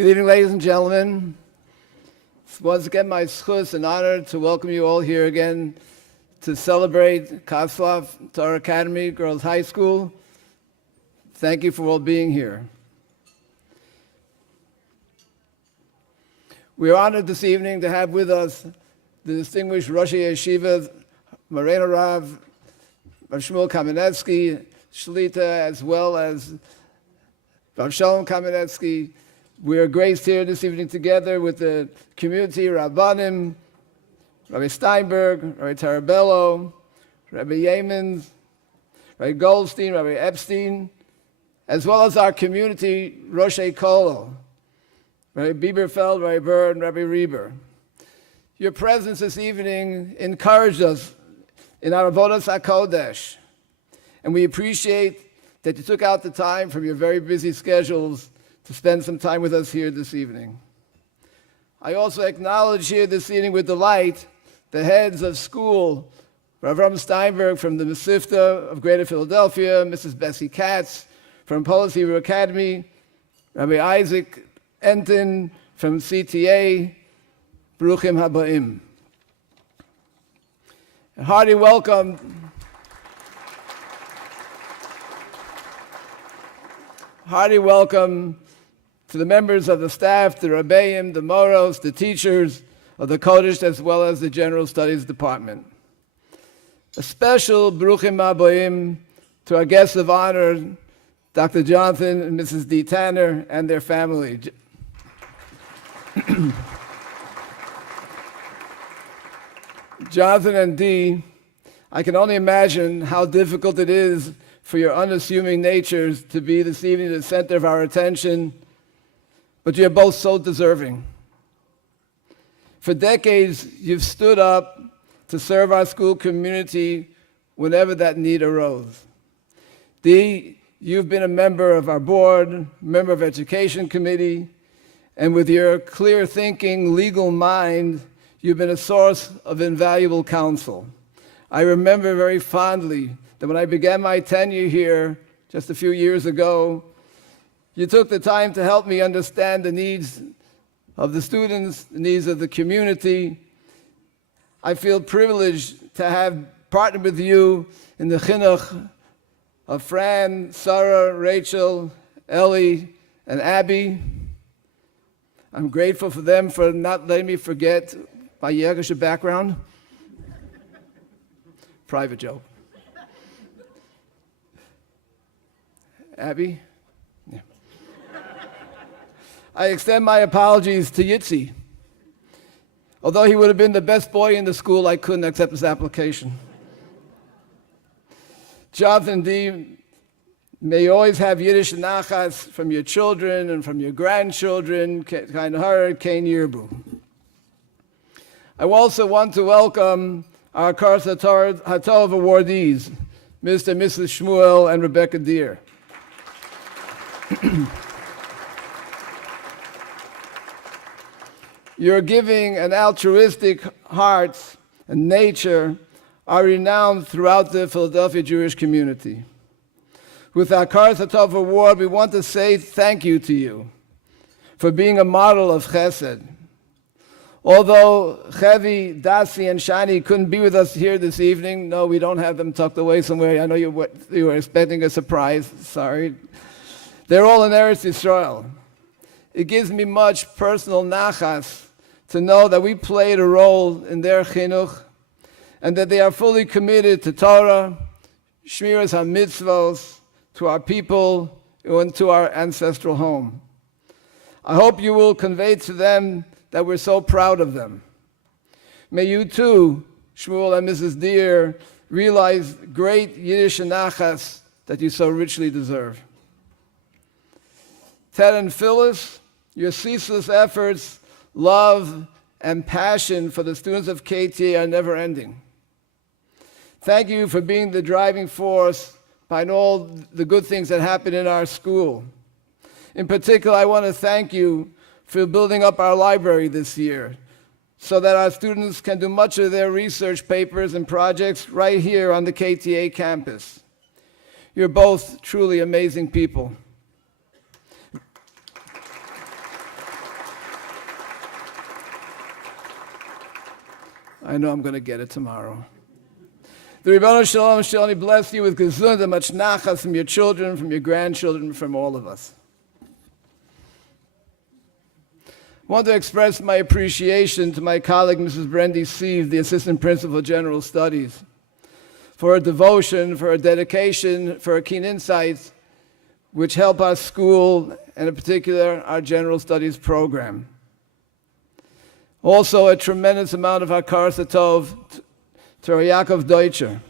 Good evening, ladies and gentlemen. It's once again my schus and honor to welcome you all here again to celebrate Kaslav Torah Academy Girls High School. Thank you for all being here. We are honored this evening to have with us the distinguished Rosh Yeshiva, Moreno Rav Shmuel Kamenetsky, Shlita, as well as Rav Shalom Kamenetsky. We are graced here this evening together with the community, Rabbanim, Rabbi Steinberg, Rabbi Tarabello, Rabbi Yemens, Rabbi Goldstein, Rabbi Epstein, as well as our community, Rosh Kolo, Rabbi Bieberfeld, Rabbi Bird, and Rabbi Reber. Your presence this evening encouraged us in our Avodas HaKodesh, and we appreciate that you took out the time from your very busy schedules to spend some time with us here this evening. I also acknowledge here this evening with delight the heads of school, Rav Ram Steinberg from the Mesivta of Greater Philadelphia, Mrs. Bessie Katz from Polish Hebrew Academy, Rabbi Isaac Enton from KTA, Baruchim Habaim. A hearty welcome to the members of the staff, the Rabbeim, the Moros, the teachers of the Kodesh, as well as the General Studies Department. A special Baruchim Habaim to our guests of honor, Dr. Jonathan and Mrs. D. Tanner and their family. Jonathan and Dee, I can only imagine how difficult it is for your unassuming natures to be this evening the center of our attention, but you're both so deserving. For decades, you've stood up to serve our school community whenever that need arose. Dee, you've been a member of our board, member of Education Committee, and with your clear thinking, legal mind, you've been a source of invaluable counsel. I remember very fondly that when I began my tenure here just a few years ago, you took the time to help me understand the needs of the students, the needs of the community. I feel privileged to have partnered with you in the chinuch of Fran, Sarah, Rachel, Ellie, and Abby. I'm grateful for them for not letting me forget my Yiddish background. Private joke. Abby? Yeah. I extend my apologies to Yitzi. Although he would have been the best boy in the school, I couldn't accept his application. Jonathan D., may you always have Yiddish nachas from your children and from your grandchildren, Kain Harad, Kain Yirbu. I also want to welcome our Kars HaTov awardees, Mr. and Mrs. Shmuel and Rebecca Deer. Your giving and altruistic hearts and nature are renowned throughout the Philadelphia Jewish community. With our Kars HaTov award, we want to say thank you to you for being a model of chesed. Although Chevi, Dasi, and Shani couldn't be with us here this evening, no, we don't have them tucked away somewhere. I know you were expecting a surprise, sorry. They're all in Eretz Yisrael. It gives me much personal nachas to know that we played a role in their chinuch and that they are fully committed to Torah, Shmiras HaMitzvos, to our people, and to our ancestral home. I hope you will convey to them that we're so proud of them. May you too, Shmuel and Mrs. Deer, realize great Yiddish nachas that you so richly deserve. Ted and Phyllis, your ceaseless efforts, love, and passion for the students of KTA are never ending. Thank you for being the driving force behind all the good things that happen in our school. In particular, I want to thank you for building up our library this year so that our students can do much of their research papers and projects right here on the KTA campus. You're both truly amazing people. I know I'm going to get it tomorrow. The Ribono Shalom shall only bless you with gesund and much nachas from your children, from your grandchildren, from all of us. I want to express my appreciation to my colleague, Mrs. Brendy Sieve, the Assistant Principal of General Studies, for her devotion, for her dedication, for her keen insights, which help our school, and in particular, our General Studies program. Also, a tremendous amount of Hakaras Hatov to Yaakov Deutscher.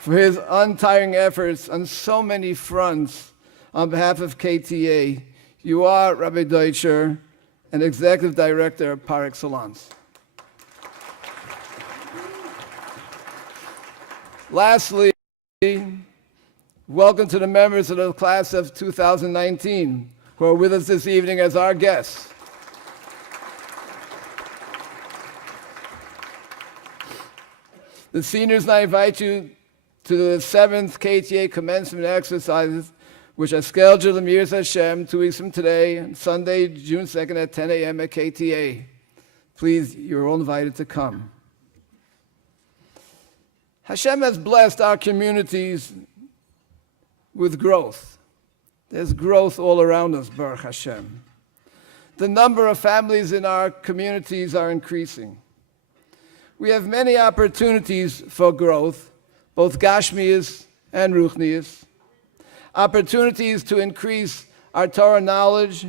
For his untiring efforts on so many fronts on behalf of KTA. You are, Rabbi Deutscher, an executive director par excellence. Lastly, welcome to the members of the class of 2019 who are with us this evening as our guests. The seniors, I invite you to the 7th KTA commencement exercises, which are scheduled in Mir Hashem 2 weeks from today, Sunday, June 2nd at 10 a.m. at KTA. Please, you're all invited to come. Hashem has blessed our communities with growth. There's growth all around us, Baruch Hashem. The number of families in our communities are increasing. We have many opportunities for growth, both Gashmias and Ruchnias, opportunities to increase our Torah knowledge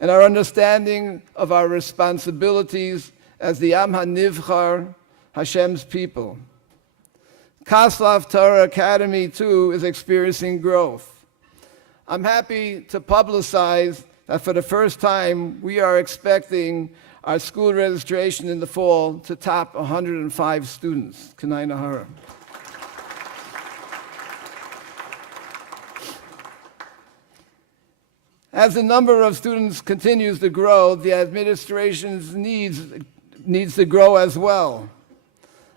and our understanding of our responsibilities as the Am HaNivchar, Hashem's people. Kaslav Torah Academy, too, is experiencing growth. I'm happy to publicize that for the first time, we are expecting our school registration in the fall to top 105 students. K'nai Nahara. As the number of students continues to grow, the administration's needs to grow as well.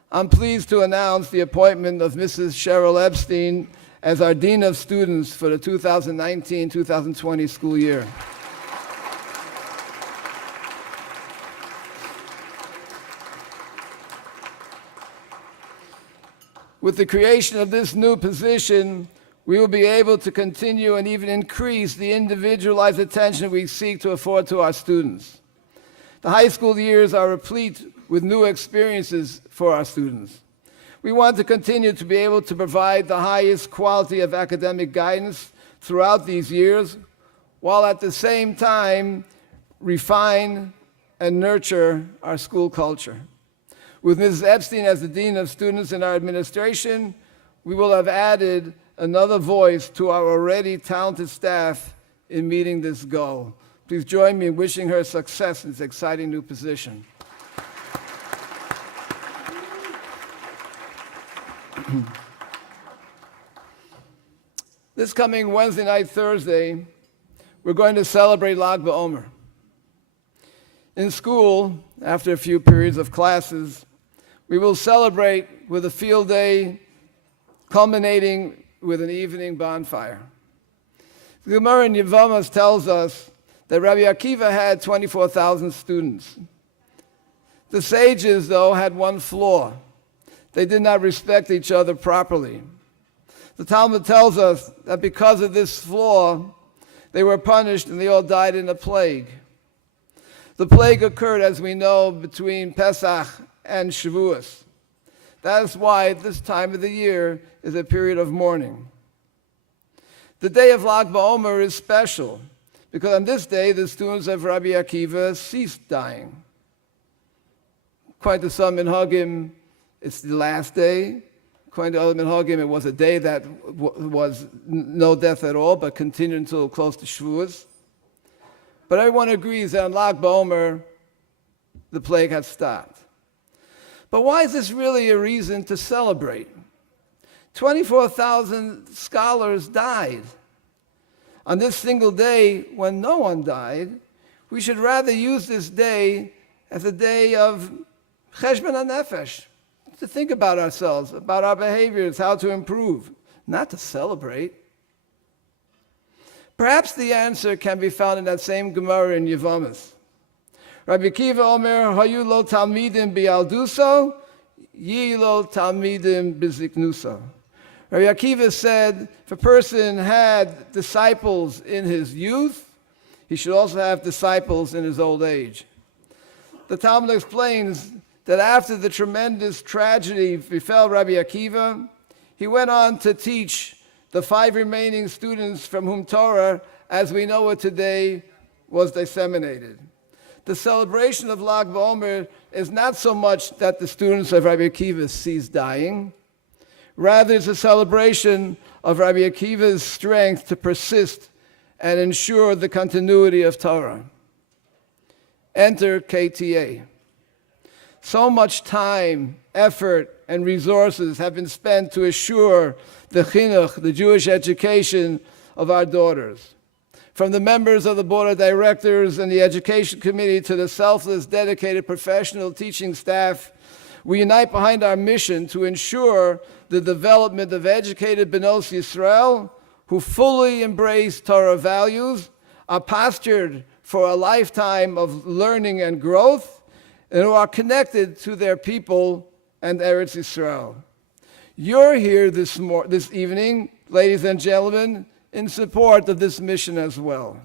I'm pleased to announce the appointment of Mrs. Cheryl Epstein as our Dean of Students for the 2019-2020 school year. With the creation of this new position, we will be able to continue and even increase the individualized attention we seek to afford to our students. The high school years are replete with new experiences for our students. We want to continue to be able to provide the highest quality of academic guidance throughout these years, while at the same time refine and nurture our school culture. With Mrs. Epstein as the Dean of Students in our administration, we will have added another voice to our already talented staff in meeting this goal. Please join me in wishing her success in this exciting new position. This coming Wednesday night, Thursday, we're going to celebrate Lag BaOmer. In school, after a few periods of classes, we will celebrate with a field day culminating with an evening bonfire. The Gemara in Yevamos tells us that Rabbi Akiva had 24,000 students. The sages, though, had one flaw. They did not respect each other properly. The Talmud tells us that because of this flaw, they were punished and they all died in a plague. The plague occurred, as we know, between Pesach and Shavuos. That is why this time of the year is a period of mourning. The day of Lag BaOmer is special because on this day the students of Rabbi Akiva ceased dying. According to some minhagim, it's the last day. According to other minhagim, it was a day that was no death at all, but continued until close to Shavuos. But everyone agrees that on Lag BaOmer, the plague had stopped. But why is this really a reason to celebrate? 24,000 scholars died. On this single day, when no one died, we should rather use this day as a day of cheshbon hanefesh, to think about ourselves, about our behaviors, how to improve, not to celebrate. Perhaps the answer can be found in that same Gemara in Yevamos. Rabbi Akiva Omer, Hayu lo talmidim bialduso, yi lo talmidim biziknuso. Rabbi Akiva said, if a person had disciples in his youth, he should also have disciples in his old age. The Talmud explains that after the tremendous tragedy befell Rabbi Akiva, he went on to teach the 5 remaining students from whom Torah, as we know it today, was disseminated. The celebration of Lag BaOmer is not so much that the students of Rabbi Akiva cease dying. Rather, it's a celebration of Rabbi Akiva's strength to persist and ensure the continuity of Torah. Enter KTA. So much time, effort, and resources have been spent to assure the chinuch, the Jewish education of our daughters. From the members of the board of directors and the education committee to the selfless, dedicated professional teaching staff, we unite behind our mission to ensure the development of educated Benos Yisrael who fully embrace Torah values, are postured for a lifetime of learning and growth, and who are connected to their people and Eretz Yisrael. You're here this evening, ladies and gentlemen, in support of this mission as well.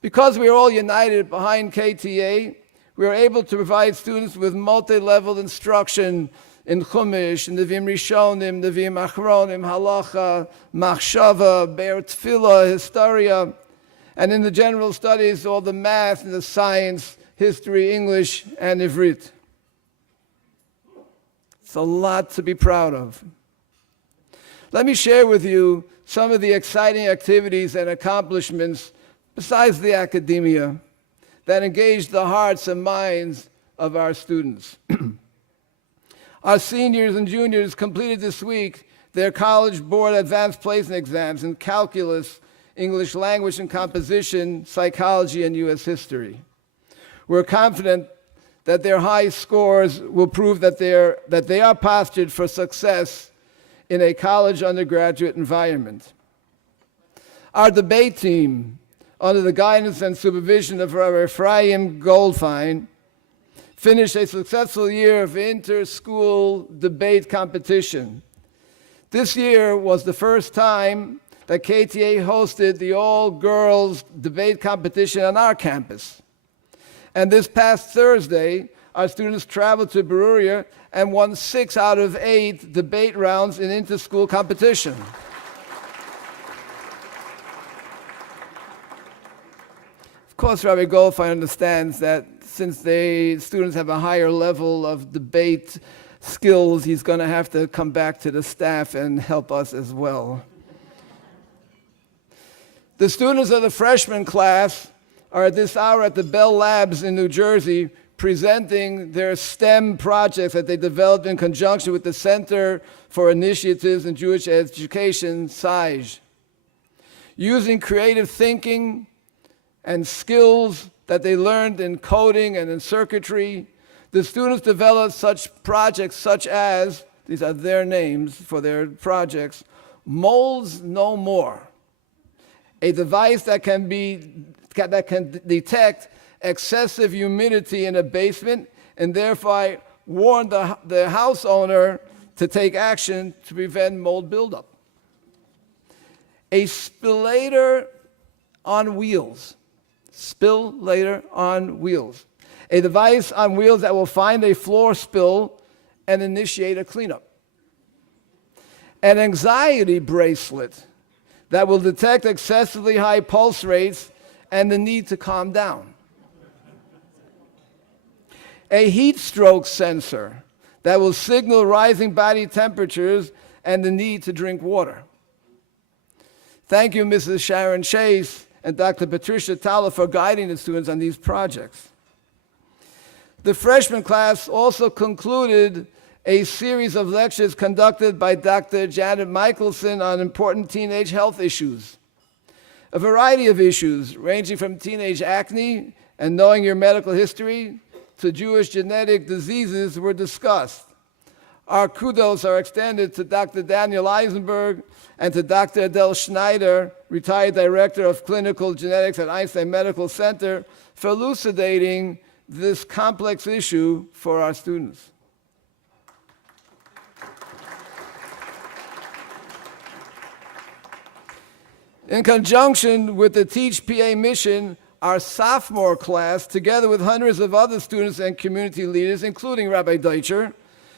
Because we are all united behind KTA, we are able to provide students with multi-level instruction in Chumash, Nevi'im Rishonim, Nevi'im Achronim, Halacha, Machshava, Be'er Tefillah, Historia, and in the general studies, all the math and the science, history, English, and Ivrit. It's a lot to be proud of. Let me share with you some of the exciting activities and accomplishments besides the academia that engage the hearts and minds of our students. Our seniors and juniors completed this week their College Board Advanced Placement exams in calculus, English language and composition, psychology, and U.S. history. We're confident that their high scores will prove that they are postured for success in a college undergraduate environment. Our debate team, under the guidance and supervision of Rabbi Ephraim Goldfein, finished a successful year of inter-school debate competition. This year was the first time that KTA hosted the all-girls debate competition on our campus. And this past Thursday, our students traveled to Beruria and won 6 out of 8 debate rounds in inter-school competition. Of course, Rabbi Goldfein understands that since students have a higher level of debate skills, he's going to have to come back to the staff and help us as well. The students of the freshman class are at this hour at the Bell Labs in New Jersey presenting their STEM projects that they developed in conjunction with the Center for Initiatives in Jewish Education, SIGE. Using creative thinking and skills that they learned in coding and in circuitry, the students developed such projects such as, these are their names for their projects, Molds No More, a device that can detect excessive humidity in a basement and thereby warn the house owner to take action to prevent mold buildup. A spillator on wheels. Spillator on wheels. A device on wheels that will find a floor spill and initiate a cleanup. An anxiety bracelet that will detect excessively high pulse rates and the need to calm down. A heat stroke sensor that will signal rising body temperatures and the need to drink water. Thank you, Mrs. Sharon Chase and Dr. Patricia Tala for guiding the students on these projects. The freshman class also concluded a series of lectures conducted by Dr. Janet Michelson on important teenage health issues. A variety of issues ranging from teenage acne and knowing your medical history to Jewish genetic diseases were discussed. Our kudos are extended to Dr. Daniel Eisenberg and to Dr. Adele Schneider, retired director of clinical genetics at Einstein Medical Center, for elucidating this complex issue for our students. In conjunction with the Teach PA mission, our sophomore class, together with hundreds of other students and community leaders, including Rabbi Deutscher,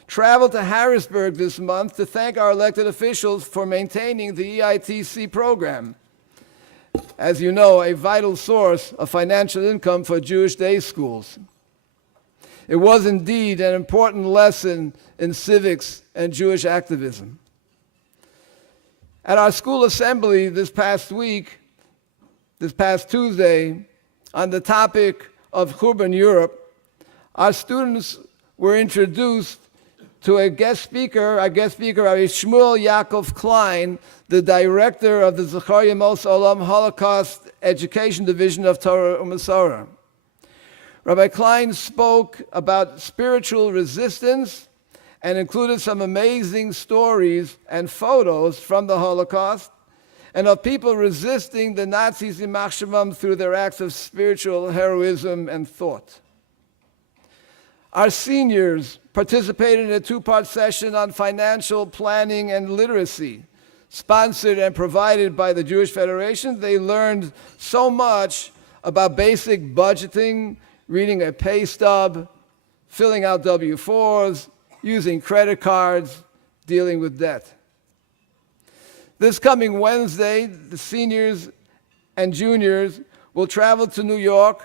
traveled to Harrisburg this month to thank our elected officials for maintaining the EITC program. As you know, a vital source of financial income for Jewish day schools. It was indeed an important lesson in civics and Jewish activism. At our school assembly this past Tuesday, on the topic of Churban Europe, our students were introduced to our guest speaker, Rabbi Shmuel Yaakov Klein, the director of the Zechariah Mos Olam Holocaust Education Division of Torah U'Masorah. Rabbi Klein spoke about spiritual resistance and included some amazing stories and photos from the Holocaust and of people resisting the Nazis in Machshavim through their acts of spiritual heroism and thought. Our seniors participated in a two-part session on financial planning and literacy, sponsored and provided by the Jewish Federation. They learned so much about basic budgeting, reading a pay stub, filling out W-4s, using credit cards, dealing with debt. This coming Wednesday, the seniors and juniors will travel to New York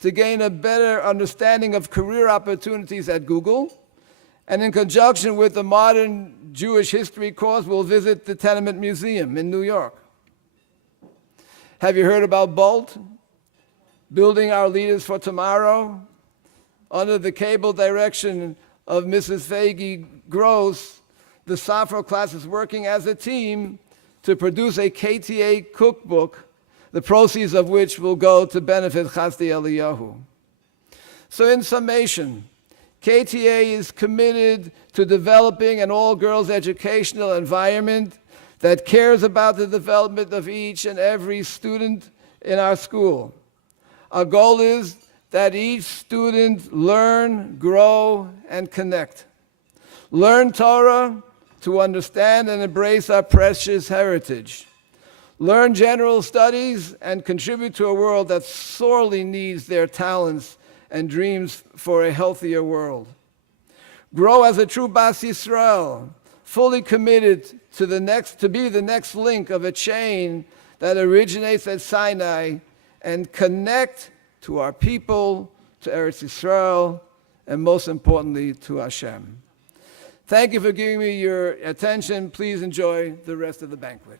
to gain a better understanding of career opportunities at Google, and in conjunction with the Modern Jewish History course, we'll visit the Tenement Museum in New York. Have you heard about BOLT? Building Our Leaders for Tomorrow? Under the capable direction of Mrs. Fagi Gross, the sophomore class is working as a team to produce a KTA cookbook, the proceeds of which will go to benefit Chasdei Eliyahu. So in summation, KTA is committed to developing an all-girls educational environment that cares about the development of each and every student in our school. Our goal is that each student learn, grow, and connect. Learn Torah to understand and embrace our precious heritage. Learn general studies and contribute to a world that sorely needs their talents and dreams for a healthier world. Grow as a true Bas Yisrael, fully committed to be the next link of a chain that originates at Sinai and connect to our people, to Eretz Yisrael, and most importantly, to Hashem. Thank you for giving me your attention. Please enjoy the rest of the banquet.